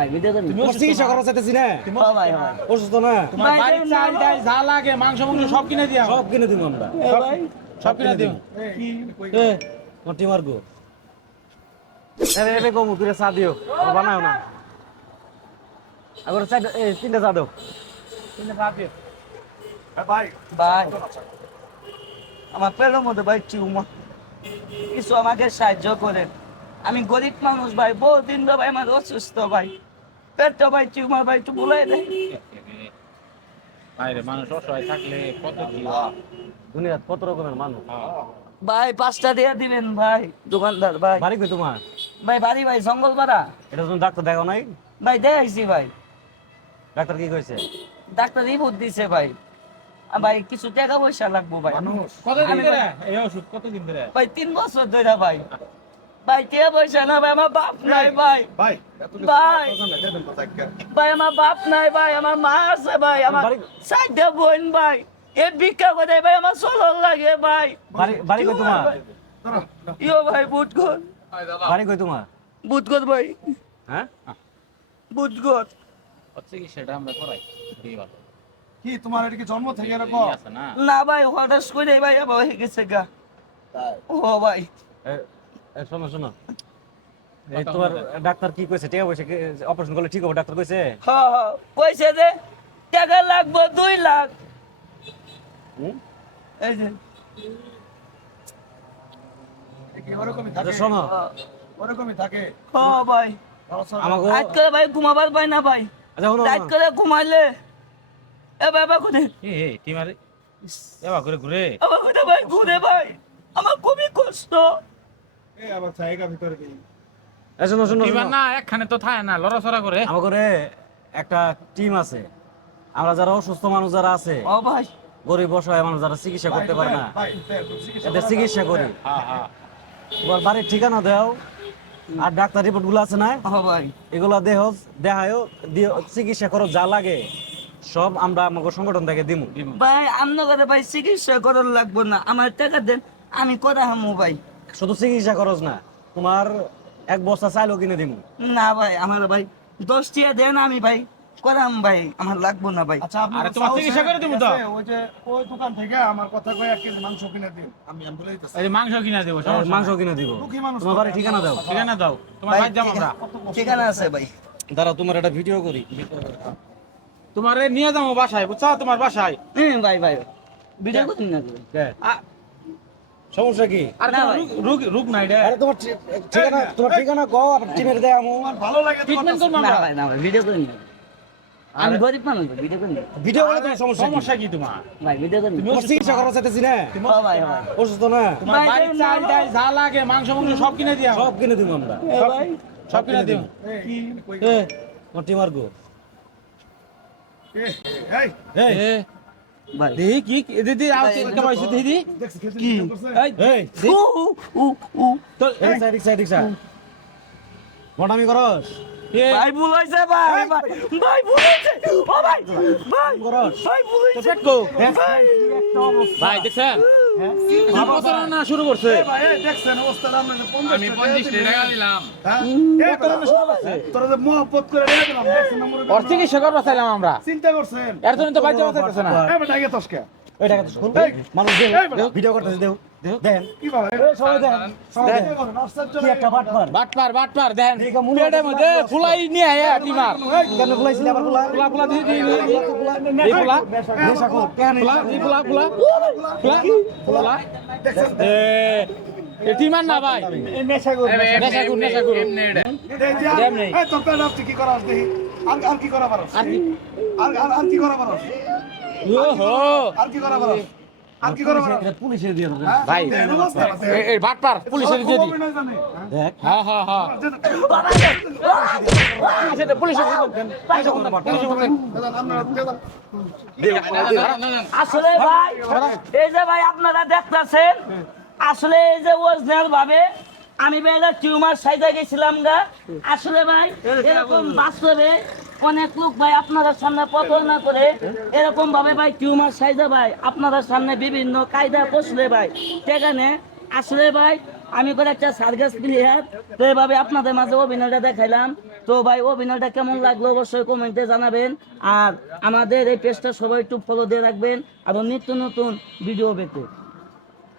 ভাই ভিডিও করেন তোমার চিকিৎসা করা চাইতেছি না। ভাই অসুস্থ না? তোমার বাড়ির চাল ডাল যা লাগে মাংস মাংস সব কিনে দিয়া সব কিনে দিব আমরা। ভাই? সব কিনে দিও এ তোমার টিমার আরে রে কমু তুই চা দিও। বানাও না। আগর চা এ তিনটা চা দাও। ভাই। আমার পেটের মধ্যে ভাই টিউমার কিছু আমাকে সাহায্য করেন। আমি গরিব মানুষ ভাই বহুদিন ধরে ভাই আমার অসুস্থ ভাই। পেটটা ভাই টিউমার ভাই একটু বলে দেয়। বাইরে মানুষ অসহায় থাকলে কত কি? দুনিয়াত কত রকমের মানুষ? ভাই পাঁচটা দিয়ে দিবেন ভাই দোকানদার ভাই। বাড়ি কই তোমার? ভাই বাড়ি ভাই জঙ্গলপাড়া। এটা তুমি ডাক্তার দেখাও নাই? ভাই দেখাইছি ভাই। ডাক্তার কি কইছে? ডাক্তার রিপোর্ট দিছে ভাই। ভাই কিছু টাকা পয়সা লাগবো ভাই। কতদিন ধরে? এই ওষুধ কতদিন ধরে? ভাই তিন বছর ধরে ভাই। ভাই টাকা পয়সা না ভাই? আমার বাপ নাই ভাই। ভাই ভাই। ভাই আমার বাপ নাই ভাই আমার মা আছে ভাই আমার সাইডে বোন ভাই। এ ভিক্ষা করে ভাই? আমার চলন লাগে ভাই। বাড়ি বাড়ি কই তোমার? ইয়ো ভাই বুটগর বাড়ি কই তোমার? বুটগর ভাই। হ্যাঁ? বুটগর হচ্ছে কি সেটা আমরা করাই কি তোমার এটা কি জন্ম থেকে এরকম? না। না ভাই হঠাৎ করে ভাই আবার হয়ে গেছে গা। ও ভাই। শোনো শোনো এই তোমার ডাক্তার কি কইছে? টাকা পয়সা অপারেশন করলে ঠিক হবে ডাক্তার কইছে? হ্যাঁ হ্যাঁ কইছে যে টাকা লাগবো দুই লাখ। এই যে। আচ্ছা থাকে। শোনো। ওরকমই থাকে। হ্যাঁ ভাই। রাত করে ভাই ঘুমাবার পাই না ভাই। আচ্ছা রাত করে ঘুমাইলে এ বাবা করে ঘুরে আমার ভাই? ঘুরে ভাই। আমার খুবই কষ্ট। আবার জায়গা ভিতরে দিই। শোনো শোনো টিমার না একখানে তো থাকে না লড়াচড়া করে। আমার ঘরে একটা টিম আছে। আমরা যারা অসুস্থ মানুষ যারা আছে ও ভাই। গরিব অসহায় মানুষ যারা চিকিৎসা করতে পারে না চিকিৎসা এদের চিকিৎসা করি। হ্যাঁ হ্যাঁ। তোমার বাড়ির ঠিকানা দাও। আর ডাক্তার রিপোর্টগুলো আছে না? ও এগুলা দেহ দেহায়ও দিয়ে চিকিৎসা করো যা লাগে সব আমরা আমাকে সংগঠন থেকে দিমু। ভাই আমনো করে ভাই চিকিৎসা করার লাগবো না। আমার টাকা দেন আমি করে হামু ভাই। শুধু চিকিৎসা খরচ না তোমার এক বস্তা চাইলেও কিনে দিমু। না ভাই আমার ভাই দশ টিয়া দেন আমি ভাই করাম ভাই আমার লাগবো না ভাই। আচ্ছা আপনি আরে তোমার চিকিৎসা করে দেবো তো। ওই যে ওই দোকান থেকে আমার কথা কয়ে এক কেজি মাংস কিনে দিন। আমি আমি বলে দিতেছি এই মাংস কিনা দেবো সমস্যা মাংস কিনে দিব। তোমার বাড়ির ঠিকানা দাও। ঠিকানা দাও তোমার ভাই, বাড়ি যাব আমরা। ঠিকানা- আছে ভাই। দাঁড়াও তোমার একটা ভিডিও করি। তোমার নিয়ে যাব বাসায় বুঝছ? তোমার বাসায়। হুম ভাই ভাই। ভিডিও করুন না সমস্যা কি? আর। রোগ- রোগ নাই রে। আরে তোমার ঠিকানা তোমার ঠিকানা কও আবার টিমের দেয় আমু ভালো লাগে ট্রিটমেন্ট করব না ভাই না ভাই ভিডিও করুন আমি গরিব মানুষ ভিডিও করুন ভিডিও করে তোমার সমস্যা কি? সমস্যা কি তোমার? ভাই ভিডিও করুন না? চিকিৎসা করা চাইতেছি না? ভাই ভাই। অসুস্থ না? তোমার ভাই, চাল ডাল যা লাগে মাংস মাংস সব কিনে দিয়া সব কিনে দিব আমরা। ভাই। সব কিনে দিও কি? টিমার গো। এই। এই দিদি কি দিদি কেমন হইছে দিদি। কি? এই তো সাইড সাইড মোটামি করস? এ ভাই ভুল হয়েছে ভাই ভাই। ভাই ভুল হয়েছে ও ভাই ভাই ভাই ভুল হয়েছে পেট ভাই। ভাই দেখছেন? কি শুরু করছে। এ ভাই, এই দেখছেন অবস্থা আমরা যে 50 আমি পঞ্চাশ টাকা দিলাম। হ্যাঁ? এ প্রতারণা শুরু করছে। তোরা যে মহব্বত করে রেখে দিলাম, দেখছেন না মুরব্বি? ওর চিকিৎসা করবা চাইলাম আমরা? চিন্তা করছেন। এর জন্য তো বাচ্চা বাঁচাইতেছে না। ওই টাকা তো শুন মানুষ দেও ভিডিও করতেছে দেও দেন কি বাবা এই সবাই দেন কি একটা বাট বাটপার। বাটপার দেখেন পেটের মধ্যে ফুলাই নিয়ে আয়া টিমার। কেন ফুলাইছিলি আবার ফুলা? ফুলা ফুলা দিদি দিদি এই ফুলা নেশা কর কেন ফুলা ফুলা ফুলা। ফুলা ফুলা। এ এ টিমার না ভাই। নেশা কর নেশা করুন, নেশা করুন। এমনি এটা। এই তোর পেট কি করাস দেখি। আর আর কি করা পারস আর কি? করা পারস আর কি করা পারস আর কি করা পুলিশে দিয়ে দেবে। হ্যাঁ? ভাই। এই অবস্থা আছে। এই- এই বাটপার পুলিশের দিয়ে দি খবর নাই জানে, হ্যাঁ? দেখ। হ্যাঁ হ্যাঁ হ্যাঁ। পুলিশের পুলিশের দাদা, আপনারা আসলে ভাই এই যে ভাই আপনারা দেখতেছেন আসলে এই যে ওরিজিনাল ভাবে আমি ভাই একটা টিউমার সাইজা গেছিলাম গা। আসলে ভাই এরকম বাস্তবে অনেক লোক ভাই আপনাদের সামনে প্রতারণা করে। এরকম ভাবে ভাই টিউমার সাইজা ভাই, আপনাদের সামনে বিভিন্ন কায়দা কষলে ভাই। সেখানে আসলে ভাই, আমি করে একটা সার্কাস প্লেয়ার তো এভাবে আপনাদের মাঝে অভিনয়টা দেখাইলাম। তো ভাই, অভিনয়টা কেমন লাগল অবশ্যই কমেন্টে জানাবেন। আর আমাদের এই পেজটা সবাই একটু ফলো দিয়ে রাখবেন। এবং নিত্য নতুন ভিডিও পেতে।